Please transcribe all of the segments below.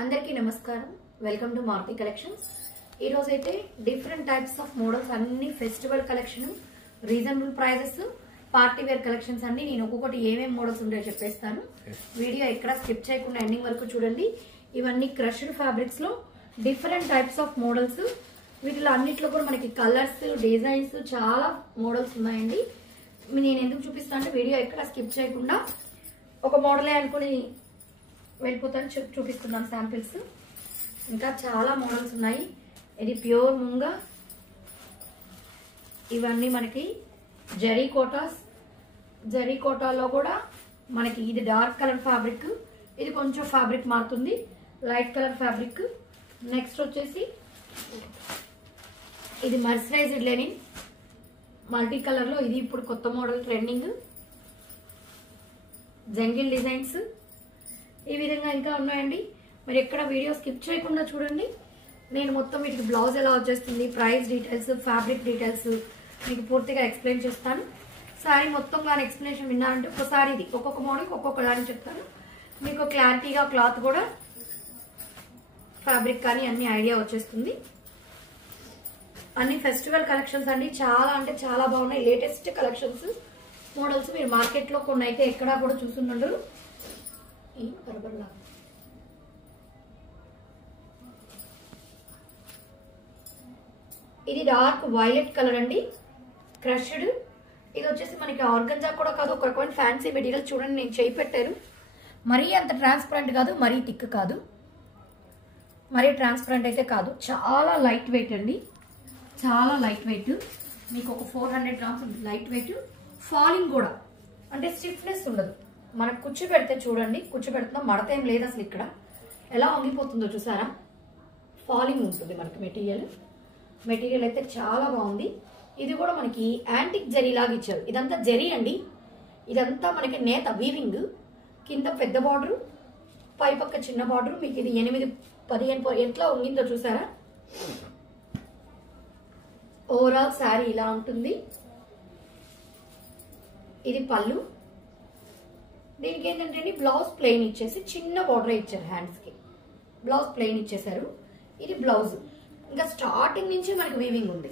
అందరికీ నమస్కారం. Welcome to Maruthi collections. ఈ రోజు అయితే డిఫరెంట్ టైప్స్ ఆఫ్ మోడల్స్ అన్ని festival collection, reasonable prices, party wear collections అన్ని నేను ఒక్కొక్కటి ఏమేమి మోడల్స్ ఉంటాయో చెప్పేస్తాను. వీడియో ఎక్కడ స్కిప్ చేయకుండా ఎండింగ్ వరకు చూడండి. ఇవన్నీ క్రష్డ్ ఫ్యాబ్రిక్స్ లో డిఫరెంట్ టైప్స్ ఆఫ్ మోడల్స్. వీటిలో అన్నిట్లో కూడా మనకి కలర్స్, డిజైన్స్ చాలా మోడల్స్ ఉన్నాయండి. నేను ఎందుకు చూపిస్తాను అంటే వీడియో ఎక్కడ స్కిప్ చేయకుండా ఒక మోడలే అనుకుని వెళ్ళిపోతాను, చూపిస్తున్నాను శాంపిల్స్. ఇంకా చాలా మోడల్స్ ఉన్నాయి. ఇది ప్యూర్ ముంగా, ఇవన్నీ మనకి జరీ కోటాస్. జరీ కోటాలో కూడా మనకి ఇది డార్క్ కలర్ ఫ్యాబ్రిక్, ఇది కొంచెం ఫ్యాబ్రిక్ మారుతుంది, లైట్ కలర్ ఫ్యాబ్రిక్. నెక్స్ట్ వచ్చేసి ఇది మర్సరైజ్డ్ లెనిన్ మల్టీ కలర్ లో, ఇది ఇప్పుడు కొత్త మోడల్ ట్రెండింగ్. జంగిల్ డిజైన్స్ ఈ విధంగా ఇంకా ఉన్నాయండి. మరి ఎక్కడ వీడియో స్కిప్ చేయకుండా చూడండి. నేను మొత్తం వీటికి బ్లౌజ్ ఎలా వచ్చేస్తుంది, ప్రైస్ డీటెయిల్స్, ఫ్యాబ్రిక్ డీటెయిల్స్ మీకు పూర్తిగా ఎక్స్ప్లెయిన్ చేస్తాను. సారీ మొత్తం కానీ ఎక్స్ప్లెనేషన్ విన్నారంటే ఒకసారి ఇది ఒక్కొక్క మోడల్కి ఒక్కొక్క దాని చెప్తాను. మీకు క్లారిటీగా క్లాత్ కూడా, ఫ్యాబ్రిక్ కానీ అన్ని ఐడియా వచ్చేస్తుంది. అన్ని ఫెస్టివల్ కలెక్షన్స్ అండి. చాలా అంటే చాలా బాగున్నాయి. Latest collections models. మీరు మార్కెట్లో కొన్ని అయితే ఎక్కడా కూడా చూస్తుండరు. ఇది డార్క్ వైలెట్ కలర్ అండి, క్రష్డ్. ఇది వచ్చేసి మనకి ఆర్గంజా కూడా కాదు, ఒక రకమైన ఫ్యాన్సీ మెటీరియల్. చూడండి, నేను చేయి పెట్టారు. మరీ అంత ట్రాన్స్పరెంట్ కాదు, మరీ థిక్ కాదు, మరీ ట్రాన్స్పరెంట్ అయితే కాదు. చాలా లైట్ వెయిట్ అండి, చాలా లైట్ వెయిట్. మీకు ఒక 400 గ్రామ్స్ ఉంటుంది. లైట్ వెయిట్, ఫాలింగ్ కూడా, అంటే స్టిఫ్నెస్ ఉండదు. మనకు కుచ్చు పెడితే చూడండి, కుచ్చు పెడుతున్నా మడత ఏం లేదు అసలు. ఇక్కడ ఎలా వంగిపోతుందో చూసారా. ఫాలింగ్ ఉంటుంది మనకి మెటీరియల్. మెటీరియల్ అయితే చాలా బాగుంది. ఇది కూడా మనకి యాంటిక్ జరీ లాగా ఇచ్చారు. ఇదంతా జరీ అండి. ఇదంతా మనకి నేత వీవింగ్. కింద పెద్ద బార్డర్, పై పక్క చిన్న బార్డర్. మీకు ఇది 8-15 ఎట్లా వంగిందో చూసారా. ఓవరాల్ శారీ ఇలా ఉంటుంది. ఇది పళ్ళు. దీనికి ఏంటంటే బ్లౌజ్ ప్లెయిన్ ఇచ్చేసి చిన్న బార్డర్ ఇచ్చారు. హ్యాండ్స్ కి బ్లౌజ్ ప్లెయిన్ ఇచ్చేసారు. ఇది బ్లౌజ్. ఇంకా స్టార్టింగ్ నుంచి మనకి వీవింగ్ ఉంది.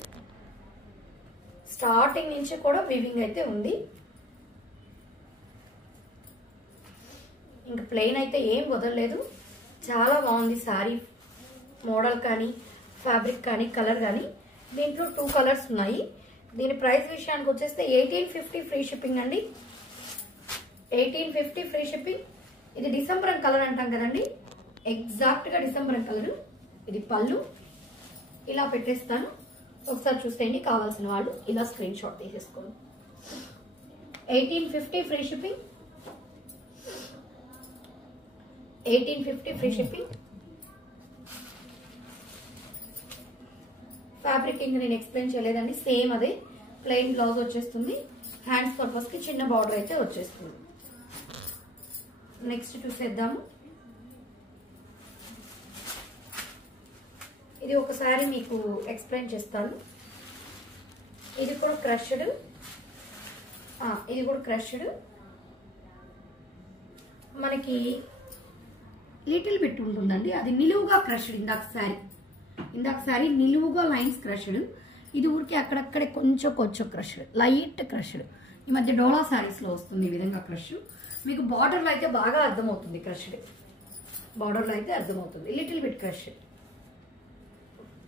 స్టార్టింగ్ నుంచి కూడా వీవింగ్ అయితే ఉంది. ఇంకా ప్లెయిన్ అయితే ఏం వదలలేదు. చాలా బాగుంది శారీ మోడల్ కానీ, ఫ్యాబ్రిక్ కానీ, కలర్ కానీ. దీంట్లో 2 కలర్స్ ఉన్నాయి. దీని ప్రైస్ విషయానికి వచ్చేస్తే 1850 ఫ్రీ షిప్పింగ్ అండి. 1850 ఫ్రీ షిప్పింగ్. ఇది డిసెంబర్ కలర్ అంటాం కదండి, ఎగ్జాక్ట్ గా డిసెంబర్ కలర్. ఇది పళ్ళు. ఇలా పెట్టేస్తాను, ఒకసారి చూసేయండి. కావాల్సిన వాళ్ళు ఇలా స్క్రీన్ షాట్ తీసేసుకోండి. 1850 free shipping. 1850 free shipping. Fabric ఇంకా నేను ఎక్స్ప్లెయిన్ చేయలేదండి, సేమ్ అదే. ప్లెయిన్ బ్లౌజ్ వచ్చేస్తుంది. హ్యాండ్స్ పర్పస్ కి చిన్న బార్డర్ అయితే వచ్చేస్తుంది. నెక్స్ట్ చూసేద్దాము. ఇది ఒకసారి మీకు ఎక్స్ప్లెయిన్ చేస్తాను. ఇది కూడా క్రష్డ్. ఇది కూడా క్రష్డ్. మనకి లిటిల్ బిట్ ఉంటుందండి, అది నిలువుగా క్రష్డ్. ఇందాక సారీ నిలువుగా లైన్స్ క్రష్డ్. ఇది ఊరికి అక్కడక్కడే కొంచెం క్రష్డ్, లైట్ క్రష్డ్. ఈ మధ్య డోలా శారీస్ లో వస్తుంది ఈ విధంగా క్రష్. మీకు బార్డర్లో అయితే బాగా అర్థమవుతుంది. క్రష్డ్ బార్డర్లో అయితే అర్థమవుతుంది. లిటిల్ బిట్ క్రష్,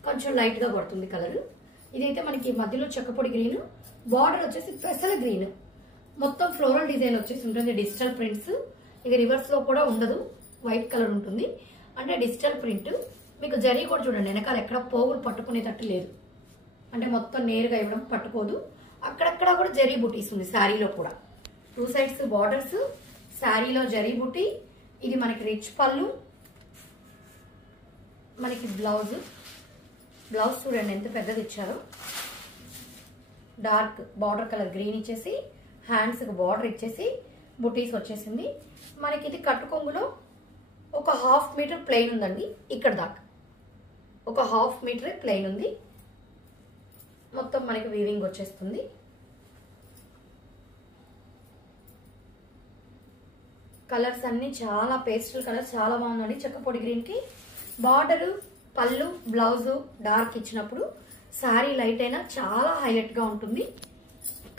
కొంచెం లైట్ గా పడుతుంది కలర్. ఇదైతే మనకి మధ్యలో చెక్కపొడి గ్రీన్, బార్డర్ వచ్చేసి పెసల గ్రీన్. మొత్తం ఫ్లోరల్ డిజైన్ వచ్చేసి ఉంటుంది. Digital prints. ఇక రివర్స్ లో కూడా ఉండదు, వైట్ కలర్ ఉంటుంది. అంటే డిజిటల్ ప్రింట్. మీకు జరీ కూడా చూడండి, వెనకాల ఎక్కడ పోగులు పట్టుకునేటట్టు లేదు. అంటే మొత్తం నేరుగా ఇవ్వడం, పట్టుకోదు. అక్కడక్కడ కూడా జరీ బుటీస్ ఉంది శారీలో కూడా. 2 సైడ్స్ బార్డర్స్, శారీలో జరీ బుటీ. ఇది మనకి రిచ్ పళ్ళు. మనకి బ్లౌజ్ చూడండి ఎంత పెద్దది ఇచ్చారో. డార్క్ బార్డర్ కలర్ గ్రీన్ ఇచ్చేసి, హ్యాండ్స్ కి బార్డర్ ఇచ్చేసి, బుటీస్ వచ్చేసింది. మనకి ఇది కట్టుకొంగులో ఒక 1/2 మీటర్ ప్లెయిన్ ఉందండి. ఇక్కడ దాకా ఒక 1/2 మీటర్ ప్లెయిన్ ఉంది. మొత్తం మనకి వీవింగ్ వచ్చేస్తుంది. కలర్స్ అన్ని చాలా పేస్టల్ కలర్స్, చాలా బాగుందండి. చెక్కపొడి గ్రీన్ కి బార్డర్, పళ్ళు, బ్లౌజ్ డార్క్ ఇచ్చినప్పుడు శారీ లైట్ అయినా చాలా హైలైట్ గా ఉంటుంది.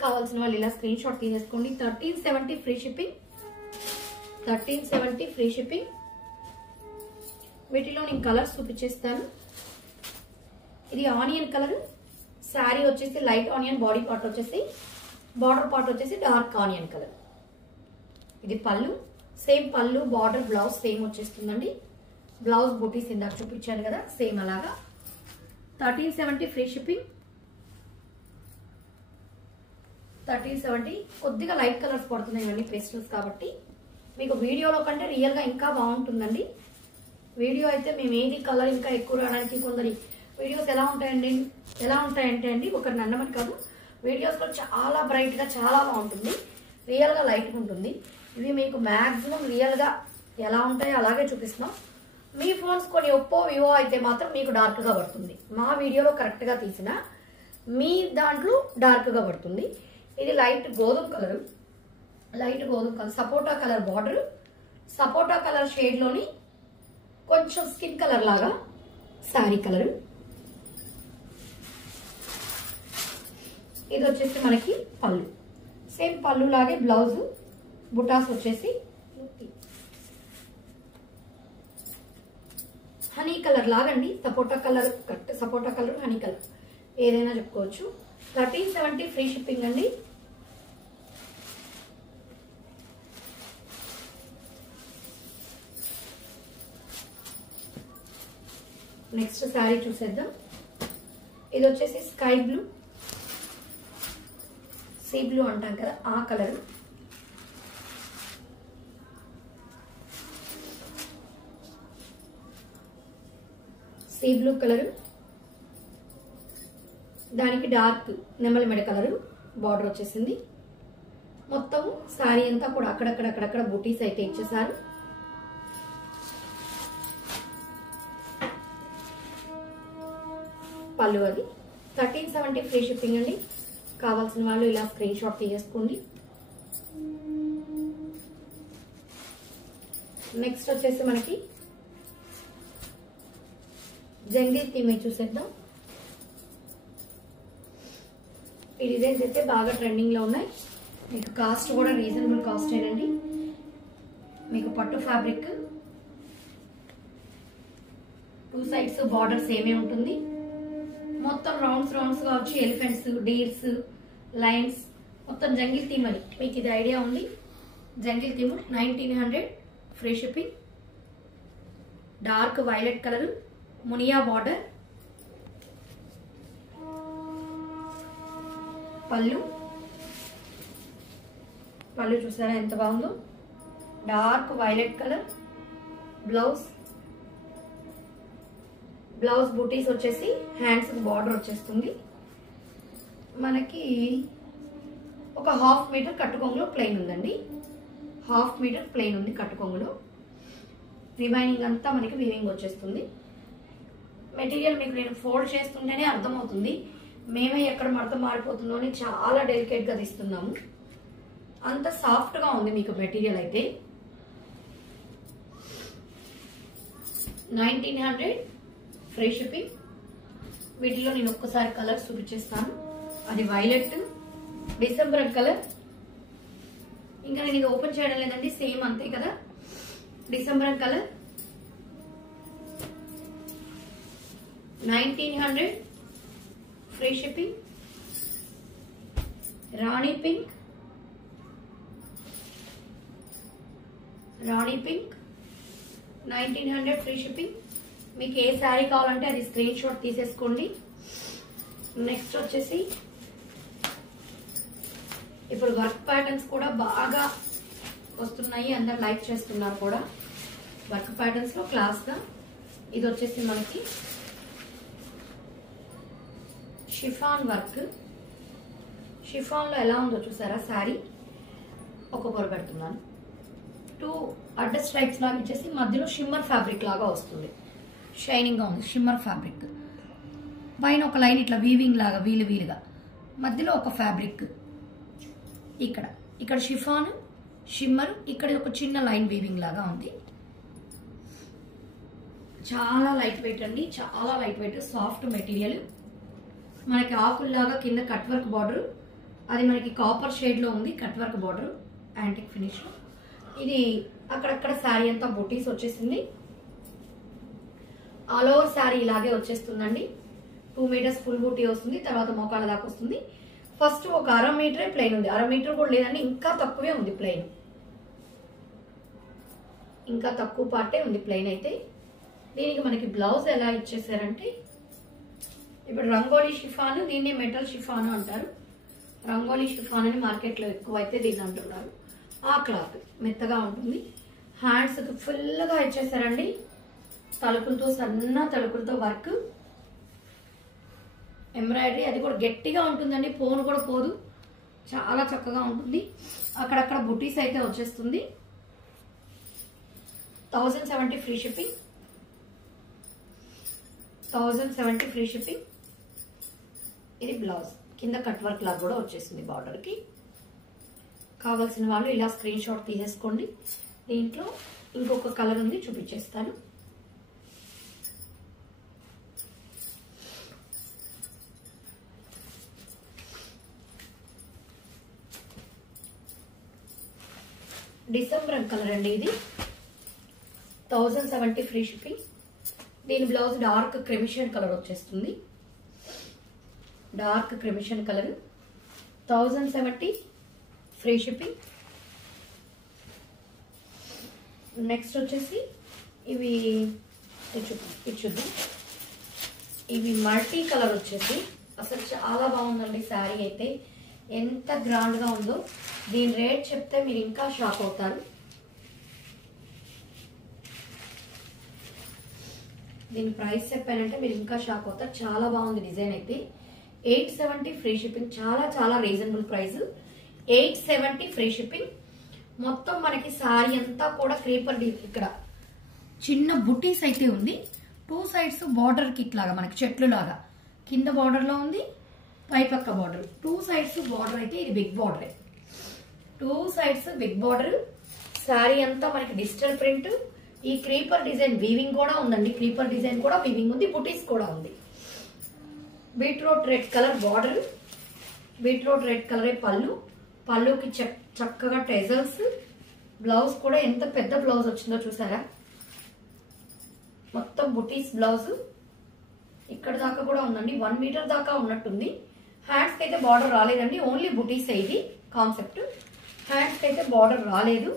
కావాల్సిన వాళ్ళు ఇలా స్క్రీన్ షాట్ తీసేసుకోండి. 1370 ఫ్రీ షిప్పింగ్, 1370 ఫ్రీ షిప్పింగ్. వీటిలో నేను కలర్స్ చూపించేస్తాను. ఇది ఆనియన్ కలర్, శారీ వచ్చేసి లైట్ ఆనియన్, బాడీ పార్ట్ వచ్చేసి, బార్డర్ పార్ట్ వచ్చేసి డార్క్ ఆనియన్ కలర్. ఇది పళ్ళు, సేమ్ పళ్ళు, బార్డర్, బ్లౌజ్ సేమ్ వచ్చేస్తుందండి. బ్లౌజ్ బూటీస్ ఇందాక చూపించాను కదా, సేమ్ అలాగా. 1370 ఫ్రీ షిప్పింగ్, 1370. కొద్దిగా లైట్ కలర్స్ పడుతున్నాయి ఇవన్నీ పేస్టల్స్ కాబట్టి మీకు వీడియోలో కంటే రియల్ గా ఇంకా బాగుంటుందండి. వీడియో అయితే మేము ఏది కలర్ ఇంకా ఎక్కువ రావడానికి కొందరి వీడియోస్ ఎలా ఉంటాయంటే అండి, ఒకరిని అన్నమని కాదు, వీడియోస్ లో చాలా బ్రైట్ గా చాలా బాగుంటుంది, రియల్ గా లైట్ గా ఉంటుంది. ఇవి మీకు మాక్సిమం రియల్ గా ఎలా ఉంటాయో అలాగే చూపిస్తున్నాం. మీ ఫోన్స్ కొన్ని ఒప్పో, వివో అయితే మాత్రం మీకు డార్క్ గా పడుతుంది. మా వీడియోలో కరెక్ట్ గా తీసిన మీ దాంట్లో డార్క్ గా పడుతుంది. ఇది లైట్ గోధుమ కలర్, సపోటా కలర్ బార్డర్, సపోటా కలర్ షేడ్ లోని కొంచెం స్కిన్ కలర్ లాగా శారీ కలర్. ఇది వచ్చేసి మనకి పళ్ళు, సేమ్ పళ్ళు లాగే బ్లౌజ్, బుటాస్ వచ్చేసి హనీ కలర్ లాగండి. సపోటా కలర్, కరెక్ట్ సపోటా కలర్, హనీ కలర్ ఏదైనా చెప్పుకోవచ్చు. 1370 ఫ్రీ షిప్పింగ్ అండి. నెక్స్ట్ శారీ చూసేద్దాం. ఇది వచ్చేసి స్కై బ్లూ, సీ బ్లూ అంటాం కదా ఆ కలర్. సీ బ్లూ కలర్, దానికి డార్క్ నెమలి మెడ కలర్ బార్డర్ వచ్చేసింది. మొత్తం శారీ అంతా కూడా అక్కడక్కడ బూటీస్ అయితే ఇచ్చేసారు. పళ్ళు అది. 1370 ఫ్రీ షిప్పింగ్ అండి. కావాల్సిన వాళ్ళు ఇలా స్క్రీన్ షాట్ తీసేసుకోండి. నెక్స్ట్ వచ్చేసి మనకి జంగిల్ థీమ్ చూసేద్దాం. ఈ డిజైన్స్ అయితే బాగా ట్రెండింగ్ లో ఉన్నాయి. మీకు కాస్ట్ కూడా రీజనబుల్ కాస్ట్ ఏనండి. మీకు పట్టు ఫ్యాబ్రిక్, 2 సైడ్స్ బార్డర్ సేమే ఉంటుంది. మొత్తం రౌండ్స్ గా వచ్చి ఎలిఫెంట్స్, డీర్స్, లైన్స్, మొత్తం జంగిల్ థీమ్ అని మీకు ఇది ఐడియా ఉంది. Jungle theme 1900 free shipping. Dark violet colour, Muniya border, పళ్ళు చూసారా ఎంత బాగుందో, డార్క్ వైలెట్ కలర్. బ్లౌజ్ బూటీస్ వచ్చేసి హ్యాండ్స్ బార్డర్ వచ్చేస్తుంది. మనకి ఒక 1/2 మీటర్ కట్టుకొంగులో ప్లెయిన్ ఉందండి. 1/2 మీటర్ ప్లెయిన్ ఉంది కట్టుకొంగులో. రిమైనింగ్ అంతా మనకి వీవింగ్ వచ్చేస్తుంది. మెటీరియల్ మీకు నేను ఫోల్డ్ చేస్తుంటేనే అర్థమవుతుంది. మేమే ఎక్కడ మడత మారిపోతుందో అని చాలా డెలికేట్ గా తీస్తున్నాము. అంత సాఫ్ట్ గా ఉంది మీకు మెటీరియల్ అయితే. 1900 ఫ్రీ షిప్పింగ్. వీటిలో నేను ఒక్కసారి కలర్స్ చూపించేస్తాను. అది వైలెట్, డిసెంబర్ కలర్. ఇంకా నేను ఇది ఓపెన్ చేయడం లేదండి, సేమ్ అంతే కదా. December colour 1900 free shipping. Rani pink 1900 free shipping. మీకు ఏ శారీ కావాలంటే అది స్క్రీన్ షాట్ తీసేసుకోండి. నెక్స్ట్ వచ్చేసి ఇప్పుడు వర్క్ ప్యాటర్న్స్ కూడా బాగా వస్తున్నాయి, అందరు లైక్ చేస్తున్నారు కూడా. వర్క్ ప్యాటర్న్స్ లో క్లాస్ గా ఇది వచ్చేసి మనకి షిఫాన్ వర్క్. షిఫాన్ లో ఎలా ఉందో చూసారా శారీ. ఒక పొర పెడుతున్నాను. 2 అడ్డ స్ట్రైప్స్ లాగా ఇచ్చేసి మధ్యలో షిమ్మర్ ఫ్యాబ్రిక్ లాగా వస్తుంది. షైనింగ్ గా ఉంది షిమ్మర్ ఫ్యాబ్రిక్. పైన ఒక లైన్ ఇట్లా వీవింగ్ లాగా వీలుగా, మధ్యలో ఒక ఫ్యాబ్రిక్. ఇక్కడ షిఫాన్, షిమ్మర్. ఇక్కడ ఒక చిన్న లైన్ వీవింగ్ లాగా ఉంది. చాలా లైట్ వెయిట్ అండి, చాలా లైట్ వెయిట్, సాఫ్ట్ మెటీరియల్. మనకి ఆకుల్లాగా కింద కట్ వర్క్ బార్డర్, అది మనకి కాపర్ షేడ్ లో ఉంది cut work border, antique finish. ఇది అక్కడక్కడ శారీ అంతా బొటీస్ వచ్చేసింది. ఆల్ ఓవర్ శారీ ఇలాగే వచ్చేస్తుందండి. 2 మీటర్స్ ఫుల్ బూటీ వస్తుంది, తర్వాత మోకాళ్ళ దాకా వస్తుంది. ఫస్ట్ ఒక 1/2 మీటరే ప్లెయిన్ ఉంది, 1/2 మీటర్ కూడా లేదండి, ఇంకా తక్కువే ఉంది ప్లెయిన్, ఇంకా తక్కువ పార్టే ఉంది ప్లెయిన్. అయితే దీనికి మనకి బ్లౌజ్ ఎలా ఇచ్చేసారంటే, ఇప్పుడు రంగోలీ షిఫాన్, దీన్ని మెటల్ షిఫాన్ అంటారు. రంగోలీ షిఫాన్ అని మార్కెట్లో ఎక్కువ అయితే దీన్ని అంటున్నారు. ఆ క్లాత్ మెత్తగా ఉంటుంది. హ్యాండ్స్ ఫుల్గా ఇచ్చేసారండి, తలుపులతో, సన్న తలుపులతో వర్క్, ఎంబ్రాయిడరీ, అది కూడా గట్టిగా ఉంటుందండి, పోను కూడా పోదు, చాలా చక్కగా ఉంటుంది. అక్కడక్కడ బుటీస్ అయితే వచ్చేస్తుంది. 1070 ఫ్రీ షిప్పింగ్, 1070 ఫ్రీ షిప్పింగ్. ఇది బ్లౌజ్, కింద కట్ వర్క్ లాగా కూడా వచ్చేసింది బార్డర్ కి. కావాల్సిన వాళ్ళు ఇలా స్క్రీన్ షాట్ తీసేసుకోండి. దీంట్లో ఇంకొక కలర్ ఉంది, చూపించేస్తాను. డిసెంబర్ కలర్ అండి ఇది. 1070 ఫ్రీ షిప్పింగ్. దీని బ్లౌజ్ డార్క్ క్రెమిషన్ కలర్ వచ్చేస్తుంది, dark crimson colour. 1070 free shipping. Next వచ్చేసి ఇవి చూద్దాం. ఇవి మల్టీ కలర్ వచ్చేసి అసలు చాలా బాగుందండి శారీ అయితే, ఎంత గ్రాండ్ గా ఉందో. దీని రేట్ చెప్తే మీరు ఇంకా షాక్ అవుతారు. దీని ప్రైస్ చెప్పానంటే మీరు ఇంకా షాక్ అవుతారు, చాలా బాగుంది డిజైన్ అయితే. 870 ఫ్రీ షిప్పింగ్, చాలా చాలా రీజనబుల్ ప్రైస్. 870 free shipping. మొత్తం మనకి శారీ అంతా కూడా క్రీపర్ ఇక్కడ చిన్న బుటీస్ అయితే ఉంది. 2 సైడ్స్ బార్డర్ కి ఇట్లాగా మనకి చెట్లు లాగా కింద బార్డర్ లో ఉంది, పై పక్క బార్డర్. 2 సైడ్స్ బార్డర్ అయితే ఇది big border, 2 sides big border. Sari అంతా మనకి డిజిటల్ ప్రింట్. ఈ క్రీపర్ డిజైన్ వీవింగ్ కూడా ఉందండి, క్రీపర్ డిజైన్ కూడా వీవింగ్ ఉంది, బుటీస్ కూడా ఉంది. Beetroot red colour border, beetroot red కలరే పళ్ళు, పళ్ళుకి చక్కగా టెజల్స్. బ్లౌజ్ కూడా ఎంత పెద్ద బ్లౌజ్ వచ్చిందో చూసారా, మొత్తం బుటీస్ బ్లౌజ్. ఇక్కడ దాకా కూడా ఉందండి, 1 మీటర్ దాకా ఉన్నట్టుంది. హ్యాండ్స్ కి అయితే బార్డర్ రాలేదండి, ఓన్లీ బుటీస్ ఇది కాన్సెప్ట్. హ్యాండ్స్ కి అయితే బార్డర్ రాలేదు.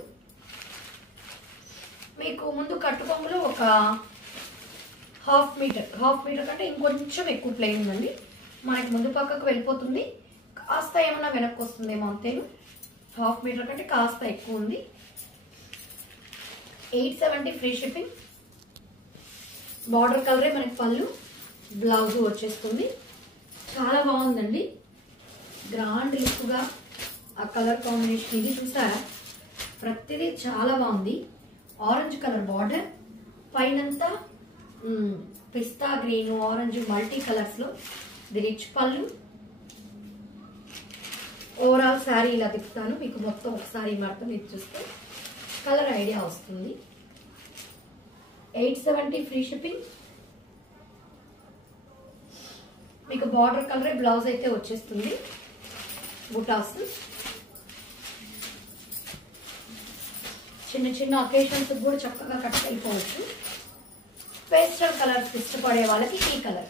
మీకు ముందు కట్టుకొంగులు ఒక హాఫ్ మీటర్ కంటే ఇంకొంచెం ఎక్కువ ప్లెయిన్ ఉందండి. మనకి ముందు పక్కకు వెళ్ళిపోతుంది, కాస్త ఏమన్నా వెనక్కి వస్తుందేమో అంతేను. హాఫ్ మీటర్ కంటే కాస్త ఎక్కువ ఉంది. 870 ఫ్రీ షిప్పింగ్. బార్డర్ కలరే మనకి పళ్ళు, బ్లౌజ్ వచ్చేస్తుంది. చాలా బాగుందండి, గ్రాండ్ లుక్ గా ఆ కలర్ కాంబినేషన్. ఇది చూసారా, ప్రతిదీ చాలా బాగుంది. ఆరెంజ్ కలర్ బార్డర్, పైనంతా పిస్తా గ్రీన్, ఆరెంజ్ మల్టీ కలర్స్ లో. ఇది రిచ్ పళ్ళు. ఓవరాల్ శారీ ఇలా తిప్పుతాను మీకు, మొత్తం ఒకసారి మొత్తం ఇది చూస్తే కలర్ ఐడియా వస్తుంది. 870 ఫ్రీ షిప్పింగ్. మీకు బార్డర్ కలర్ బ్లౌజ్ అయితే వచ్చేస్తుంది, బుటాస్. చిన్న చిన్న అకేషన్స్ కూడా చక్కగా కట్ అయిపోవచ్చు. పేస్టల్ కలర్స్ ఇష్టపడే వాళ్ళకి ఈ కలర్,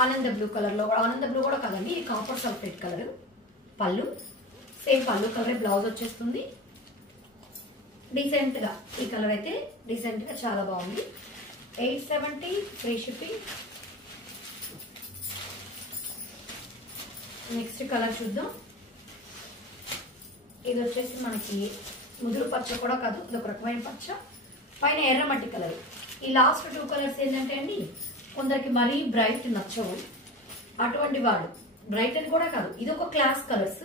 ఆనంద బ్లూ కలర్ లో, ఆనంద బ్లూ కూడా కదండి, ఇది కాపర్ సల్ఫేట్ కలర్. పళ్ళు సేమ్ పళ్ళు కలర్, బ్లౌజ్ వచ్చేస్తుంది. డీసెంట్ గా ఈ కలర్ అయితే డీసెంట్ గా చాలా బాగుంది. 870 ఫ్రీ షిప్పింగ్. నెక్స్ట్ కలర్ చూద్దాం. ఇది వచ్చేసి మనకి ముదురు పచ్చ కూడా కాదు, ఇది ఒక రకమైన పచ్చ, పైన ఎర్రమట్టి కలర్. ఈ లాస్ట్ 2 కలర్స్ ఏంటంటే అండి, కొందరికి మరీ బ్రైట్ నచ్చవు, అటువంటి వాళ్ళు బ్రైట్ అని కూడా కాదు, ఇది ఒక క్లాస్ కలర్స్.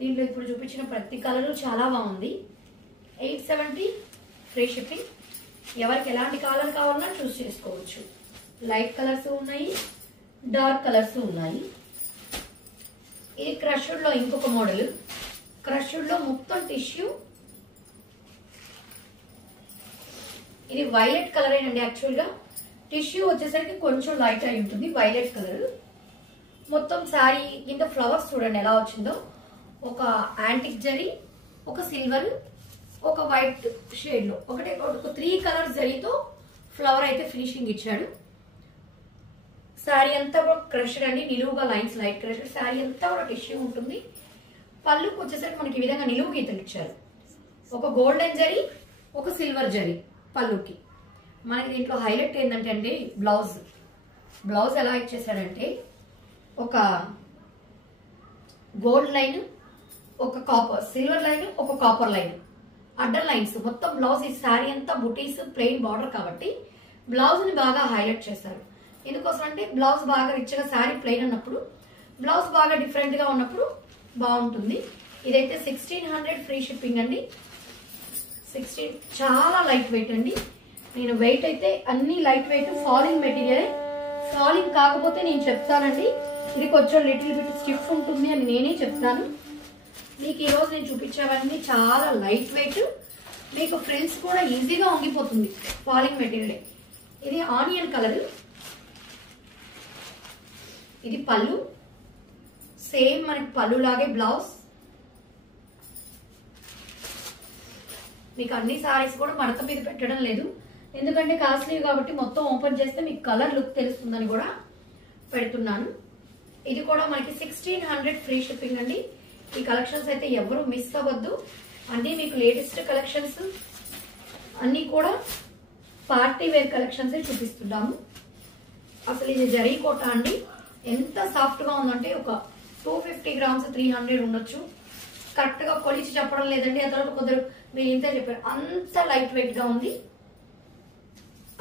దీంట్లో ఇప్పుడు చూపించిన ప్రతి కలర్ చాలా బాగుంది. 870 ఫ్రీ షిప్పింగ్. ఎవరికి ఎలాంటి కలర్ కావాలన్నా చూస్ చేసుకోవచ్చు. లైట్ కలర్స్ ఉన్నాయి, డార్క్ కలర్స్ ఉన్నాయి. ఇది క్రష్డ్ లో ఇంకొక మోడల్, క్రష్డ్ లో మొత్తం టిష్యూ. ఇది వైలెట్ కలర్ అండి. యాక్చువల్ గా టిష్యూ వచ్చేసరికి కొంచెం లైట్ అయి ఉంటుంది, వైలెట్ కలర్. మొత్తం శారీ కింద ఫ్లవర్స్ చూడండి ఎలా వచ్చిందో. ఒక యాంటిక్ జరీ, ఒక సిల్వర్, ఒక వైట్ షేడ్ లో ఒక 3 కలర్స్ జరీతో ఫ్లవర్ అయితే ఫినిషింగ్ ఇచ్చాడు. శారీ అంతా కూడా క్రష్డ్ అండి, నిలువుగా లైన్స్ లైట్ క్రష్డ్. శారీ అంతా కూడా టిష్యూ ఉంటుంది. పళ్ళుకి వచ్చేసరికి మనకి ఈ విధంగా నిలువు గీతలు ఇచ్చారు. ఒక గోల్డెన్ జరీ, ఒక సిల్వర్ జరీ పళ్ళుకి. మనకి దీంట్లో హైలైట్ ఏంటంటే అండి బ్లౌజ్ ఎలా ఇచ్చేసాడంటే ఒక గోల్డ్ లైన్, ఒక కాపర్ సిల్వర్ లైన్, ఒక కాపర్ లైన్ అడ్డర్ లైన్స్ మొత్తం బ్లౌజ్. ఈ శారీ అంతా బుటీస్ ప్లెయిన్ బార్డర్ కాబట్టి బ్లౌజ్ ని బాగా హైలైట్ చేశారు. ఎందుకోసం అంటే బ్లౌజ్ బాగా రిచ్గా, శారీ ప్లెయిన్ అన్నప్పుడు బ్లౌజ్ బాగా డిఫరెంట్ గా ఉన్నప్పుడు బాగుంటుంది. ఇదైతే 1600 ఫ్రీ షిప్పింగ్ అండి. 16 చాలా లైట్ వెయిట్ అండి. నేను వెయిట్ అయితే అన్ని light weight, falling material. Falling కాకపోతే నేను చెప్తానండి, ఇది కొంచెం లిటిల్ బిట్ స్టిఫ్ ఉంటుంది అని నేనే చెప్తాను. మీకు ఈరోజు నేను చూపించేవన్నీ చాలా లైట్ వెయిట్, మీకు ఫ్రెండ్స్ కూడా ఈజీగా వంగిపోతుంది ఫాలింగ్ మెటీరియల్. ఇది ఆనియన్ కలర్. ఇది పళ్ళు, సేమ్ మనకి పళ్ళు లాగే బ్లౌజ్. మీకు అన్ని సారీస్ కూడా మడత మీద పెట్టడం లేదు, ఎందుకంటే కాస్ట్లీ కాబట్టి మొత్తం ఓపెన్ చేస్తే మీకు కలర్ లుక్ తెలుస్తుందని కూడా పెడుతున్నాను. ఇది కూడా మనకి 1600 ఫ్రీ షిప్పింగ్ అండి. ఈ కలెక్షన్స్ అయితే ఎవరు మిస్ అవ్వద్దు. అన్ని మీకు లేటెస్ట్ కలెక్షన్స్, అన్ని కూడా పార్టీ వేర్ కలెక్షన్స్ చూపిస్తున్నాము. అసలు ఇది జరీ కోట అండి, ఎంత సాఫ్ట్ గా ఉందంటే ఒక 250 గ్రామ్స్ 300 ఉండొచ్చు. కరెక్ట్ గా కొలిచి చెప్పడం లేదండి, ఆ తర్వాత కొందరు మీరు ఇంత చెప్పారు. అంత లైట్ వెయిట్ గా ఉంది,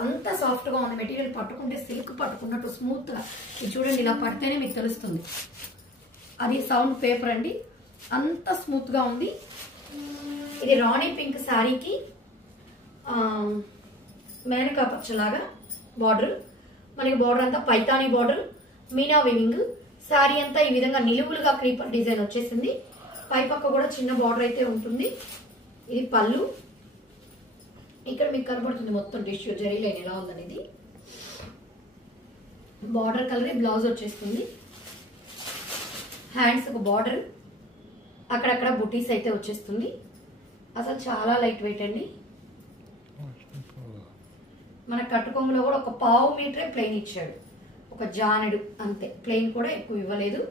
అంత సాఫ్ట్ గా ఉంది. మెటీరియల్ పట్టుకుంటే సిల్క్ పట్టుకున్నట్టు స్మూత్ గా. ఇది చూడండి, ఇలా పడితేనే మీకు తెలుస్తుంది. అది సౌండ్ పేపర్ అండి, అంత స్మూత్ గా ఉంది. ఇది రాణి పింక్ శారీకి మేనకా పచ్చలాగా బార్డర్. మనకి బార్డర్ అంతా పైతానీ బార్డర్, మీనా వివింగ్. శారీ అంతా ఈ విధంగా నిలువులుగా క్రీపర్ డిజైన్ వచ్చేసింది. పై పక్క కూడా చిన్న బార్డర్ అయితే ఉంటుంది. ఇది పళ్ళు. ఇక్కడ మీకు కనబడుతుంది మొత్తం టిష్యూ జరీ లైన్ ఎలా ఉందనేది. బార్డర్ కలర్ బ్లౌజ్ వచ్చేస్తుంది. హ్యాండ్స్ ఒక బార్డర్, అక్కడక్కడ బుటీస్ అయితే వచ్చేస్తుంది. అసలు చాలా లైట్ వెయిట్ అండి. మన కట్టుకొంగులో కూడా ఒక 1/2 మీటరే ప్లెయిన్ ఇచ్చాడు, ఒక జానెడు అంతే. ప్లెయిన్ కూడా ఎక్కువ ఇవ్వలేదు.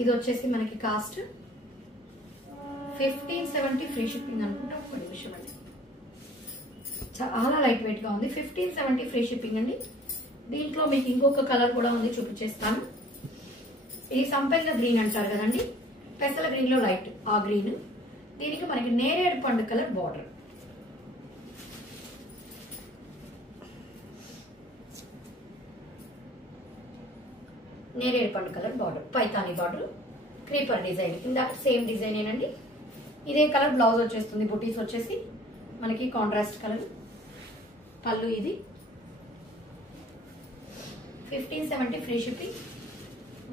ఇది వచ్చేసి మనకి కాస్ట్ 1570 ఫ్రీ షిప్పింగ్ అనుకుంటా. ఒక నిమిషం అండి, చాలా లైట్ వెయిట్ గా ఉంది. 1570 ఫ్రీ షిప్పింగ్ అండి. దీంట్లో మీకు ఇంకొక కలర్ కూడా ఉంది, చూపించేస్తాను. ఇది సంపెంగ గ్రీన్ అంటారు కదండి, పెసల గ్రీన్ లో లైట్ ఆ గ్రీన్. దీనికి మనకి నేరేడు పండు కలర్ బార్డర్. నేరేడు పండు colour border, Paithani border, creeper design. ఇందాక సేమ్ డిజైన్ ఏనండి. ఇదే కలర్ బ్లౌజ్ వచ్చేస్తుంది. బుటీస్ వచ్చేసి మనకి కాంట్రాస్ట్ కలర్. పళ్ళు ఇది 1570 ఫ్రీ షిప్పింగ్.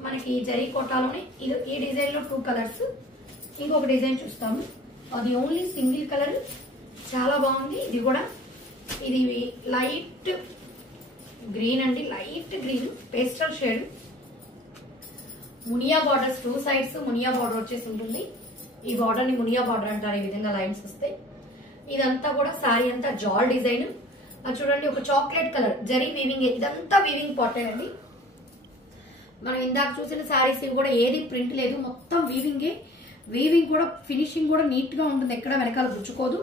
మనకి జరీ కోటాలోనే ఈ డిజైన్ లో 2 కలర్స్. ఇంకొక డిజైన్ చూస్తాము, అది ఓన్లీ సింగిల్ కలర్, చాలా బాగుంది. ఇది కూడా ఇది లైట్ గ్రీన్ అండి, light green pastel shade. Muniya borders 2 sides Muniya border వచ్చేసి ఉంటుంది. ఈ బార్డర్ ని మునియా బార్డర్ అంటారు. ఈ విధంగా లైన్స్ వస్తాయి. ఇదంతా కూడా శారీ అంతా జాల్ డిజైన్. చూడండి, ఒక చాక్లెట్ కలర్ జరీ వీవింగ్. ఇదంతా వీవింగ్ పాటే అండి. మనం ఇందాక చూసిన శారీస్ కూడా ఏది ప్రింట్ లేదు, మొత్తం వీవింగే. వీవింగ్ కూడా ఫినిషింగ్ కూడా నీట్ గా ఉంటుంది, ఎక్కడ వెనకాల గుచ్చుకోదు.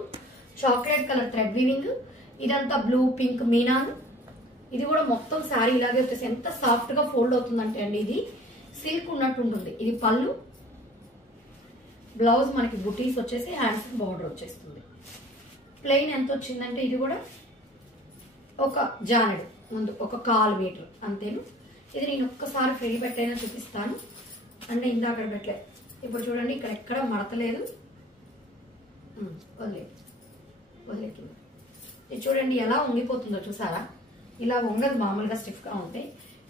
Chocolate colour thread weaving. ఇదంతా బ్లూ పింక్ మీనాన్. ఇది కూడా మొత్తం శారీ ఇలాగే వచ్చేసి ఎంత సాఫ్ట్ గా ఫోల్డ్ అవుతుందంటే అండి, ఇది సిల్క్ ఉన్నట్టు ఉంటుంది. ఇది పళ్ళు. బ్లౌజ్ మనకి బుటీస్ వచ్చేసి హ్యాండ్స్ బార్డర్ వచ్చేస్తుంది. ప్లెయిన్ ఎంత వచ్చిందంటే ఇది కూడా ఒక జానెడు ముందు, ఒక 1/4 మీటర్ అంతేను. ఇది నేను ఒక్కసారి ఫ్రీ పెట్టైనా చూపిస్తాను అంటే ఇందాక పెట్టలేదు. ఇప్పుడు చూడండి, ఇక్కడ ఎక్కడ మడతలేదు, వదిలేదు. ఇది చూడండి ఎలా వంగిపోతుందో చూసారా. ఇలా వంగదు మామూలుగా స్టిఫ్గా ఉంటాయి.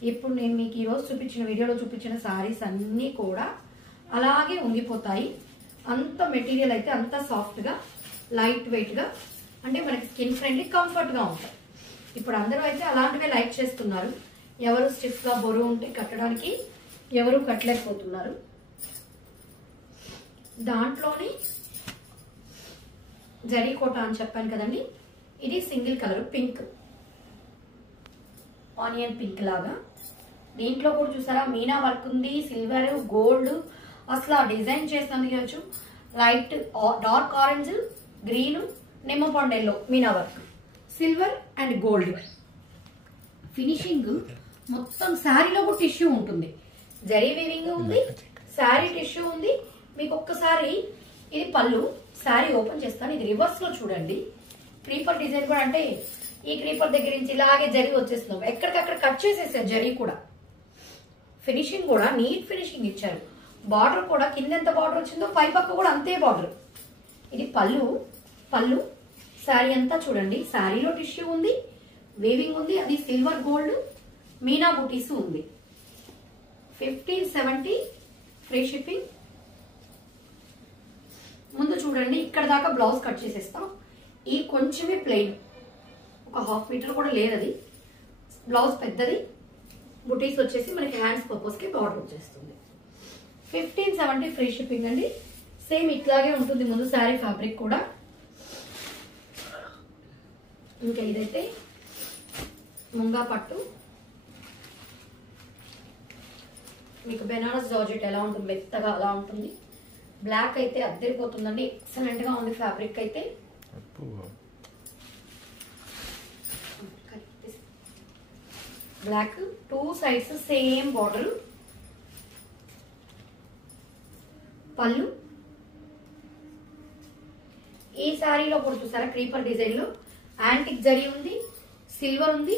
ఇప్పుడు నేను మీకు ఈరోజు చూపించిన వీడియోలో చూపించిన సారీస్ అన్నీ కూడా అలాగే ఉంగిపోతాయి. అంత మెటీరియల్ అయితే అంత సాఫ్ట్గా లైట్ వెయిట్గా, అంటే మనకి స్కిన్ ఫ్రెండ్లీ కంఫర్ట్గా ఉంటాయి. ఇప్పుడు అందరూ అయితే అలాంటివే లైక్ చేస్తున్నారు. ఎవరు స్టిఫ్గా బరువు ఉంటే కట్టడానికి ఎవరు కట్టలేకపోతున్నారు. దాంట్లోని జరీ కోట అని చెప్పాను కదండి, ఇది single colour pink, onion pink లాగా. దీంట్లో కూడా చూసారా మీనా వర్క్ ఉంది, సిల్వర్ గోల్డ్, అసలు ఆ డిజైన్ చేసినందుకు లైట్ డార్క్ ఆరెంజ్, గ్రీన్, నిమ్మపండు yellow meena work, silver and gold finishing. మొత్తం శారీలో కూడా టిష్యూ ఉంటుంది, జరీ వీవింగ్ ఉంది, శారీ టిష్యూ ఉంది. మీకు ఒక్కసారి ఇది పళ్ళు, శారీ ఓపెన్ చేస్తాను. ఇది రివర్స్ లో చూడండి. క్రీపర్ డిజైన్ కూడా, అంటే ఈ క్రీపర్ దగ్గర నుంచి ఇలాగే జరీ వచ్చేస్తున్నాం, ఎక్కడికక్కడ కట్ చేసేసారు జరీ కూడా. ఫినిషింగ్ కూడా నీట్ ఫినిషింగ్ ఇచ్చారు. బార్డర్ కూడా కింద ఎంత బార్డర్ వచ్చిందో పై పక్క కూడా అంతే బార్డర్. ఇది పళ్ళు శారీ అంతా చూడండి, శారీలో టిష్యూ ఉంది, వేవింగ్ ఉంది, అది సిల్వర్ గోల్డ్ మీనా బుటీస్ ఉంది. 1570 ఫ్రీ షిప్పింగ్. ముందు చూడండి, ఇక్కడ దాకా బ్లౌజ్ కట్ చేసేస్తాం. ఈ కొంచెమే ప్లెయిన్, ఒక హాఫ్ మీటర్ కూడా లేదు, అది బ్లౌజ్ పెద్దది. బుటీస్ వచ్చేసి మనకి హ్యాండ్స్ పర్పస్ కి బార్డర్ వచ్చేస్తుంది. 1570 ఫ్రీ షిప్పింగ్ అండి. సేమ్ ఇట్లాగే ఉంటుంది ముందు శారీ ఫ్యాబ్రిక్ కూడా. ఇంకా ఇదైతే ముంగా పట్టు, మీకు బెనారస్ జార్జెట్ ఎలా ఉంటుంది, మెత్తగా అలా ఉంటుంది. బ్లాక్ అయితే అద్దరిపోతుందండి, ఎక్సలెంట్ గా ఉంది ఫ్యాబ్రిక్ అయితే. Black, 2 sides same border. పళ్ళు, ఈ శారీలో కూడా చూసారా క్రీపర్ డిజైన్ లో యాంటిక్ జరీ ఉంది, సిల్వర్ ఉంది,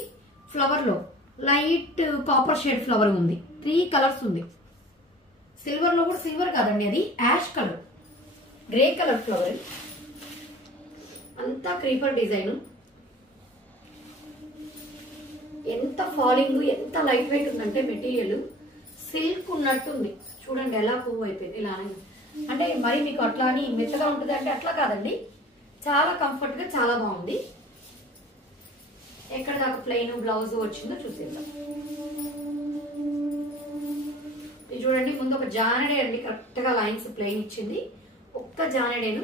ఫ్లవర్ లో లైట్ కాపర్ షేడ్ ఫ్లవర్ ఉంది. 3 కలర్స్ ఉంది. సిల్వర్ లో కూడా సిల్వర్ కాదండి, అది ash colour, grey colour flower. అంతా క్రీపర్ డిజైన్. ఎంత ఫాలింగ్, ఎంత లైట్ వెయిట్ ఉందంటే మెటీరియల్ సిల్క్ ఉన్నట్టు ఉంది. చూడండి ఎలా పువ్వు అయిపోయింది ఇలా. అంటే మరి మీకు అట్లా అని మెత్తగా ఉంటుంది అంటే అట్లా కాదండి, చాలా కంఫర్ట్ గా చాలా బాగుంది. ఎక్కడ దాకా ప్లెయిన్ బ్లౌజ్ వచ్చిందో చూసేద్దాం. ఇది చూడండి, ముందు ఒక జానడే అండి, కరెక్ట్ గా లైన్స్ ప్లెయిన్ ఇచ్చింది, ఒక్క జానడేను.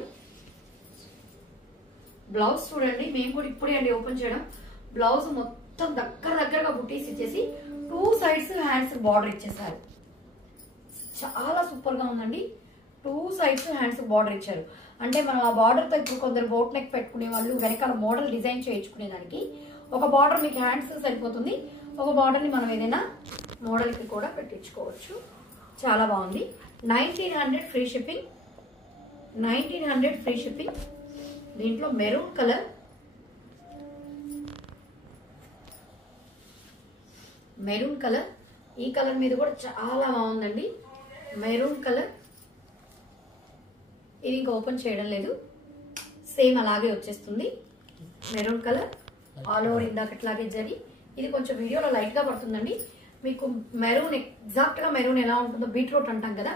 బ్లౌజ్ చూడండి, మేము కూడా ఇప్పుడే అండి ఓపెన్ చేయడం. బ్లౌజ్ మొత్తం దగ్గరగా బుటీస్ ఇచ్చేసి 2 సైడ్స్ హ్యాండ్స్ బార్డర్ ఇచ్చేసారు. చాలా సూపర్ గా ఉందండి. 2 సైడ్స్ హ్యాండ్స్ బార్డర్ ఇచ్చారు. అంటే మనం ఆ బార్డర్ తో ఇప్పుడు కొందరు బోట్ నెక్ పెట్టుకునే వాళ్ళు వెనకాల మోడల్ డిజైన్ చేయించుకునే దానికి ఒక బార్డర్ మీకు హ్యాండ్స్ సరిపోతుంది, ఒక బార్డర్ ని మనం ఏదైనా మోడల్ కి కూడా పెట్టించుకోవచ్చు. చాలా బాగుంది. 1900 ఫ్రీ షిప్పింగ్. 1900 free shipping. దీంట్లో మెరూన్ కలర్, ఈ కలర్ మీద కూడా చాలా బాగుందండి. మెరూన్ కలర్, ఇది ఇంకా ఓపెన్ చేయడం లేదు, సేమ్ అలాగే వచ్చేస్తుంది. మెరూన్ కలర్ ఆల్ ఓవర్ ఇందాకట్లాగే జరి. ఇది కొంచెం వీడియోలో లైట్ గా పడుతుందండి. మీకు మెరూన్, ఎగ్జాక్ట్ గా మెరూన్ ఎలా ఉంటుందో బీట్రూట్ అంటాం కదా,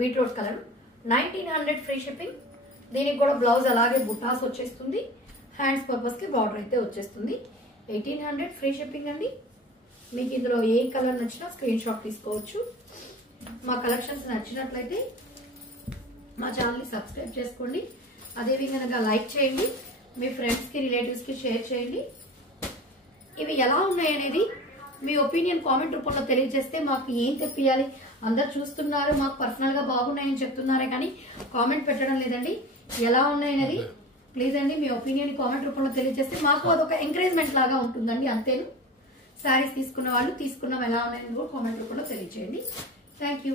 బీట్రూట్ కలర్. 1900 free shipping. దీనికి కూడా బ్లౌజ్ అలాగే బుటాస్ వచ్చేస్తుంది, హ్యాండ్స్ పర్పస్ కి బార్డర్ అయితే వచ్చేస్తుంది. 1800 ఫ్రీ షిప్పింగ్ అండి. మీకు ఇందులో ఏ కలర్ నచ్చినా స్క్రీన్ షాట్ తీసుకోవచ్చు. మా కలెక్షన్స్ నచ్చినట్లయితే మా ఛానల్ని సబ్స్క్రైబ్ చేసుకోండి. అదేవిధంగా లైక్ చేయండి, మీ ఫ్రెండ్స్కి రిలేటివ్స్కి షేర్ చేయండి. ఇవి ఎలా ఉన్నాయనేది మీ ఒపీనియన్ కామెంట్ రూపంలో తెలియజేస్తే మాకు ఏం తెప్పియాలి, అందరు చూస్తున్నారు మాకు పర్సనల్గా బాగున్నాయని చెప్తున్నారే కానీ కామెంట్ పెట్టడం లేదండి. ఎలా ఉన్నాయనేది ప్లీజ్ అండి మీ ఒపీనియన్ కామెంట్ రూపంలో తెలియజేస్తే మాకు అదొక ఎంకరేజ్మెంట్ లాగా ఉంటుందండి, అంతేను. శారీస్ తీసుకున్న వాళ్ళు తీసుకున్నాం ఎలా ఉన్నాయని కూడా కామెంట్ రూపంలో తెలియజేయండి. Thank you.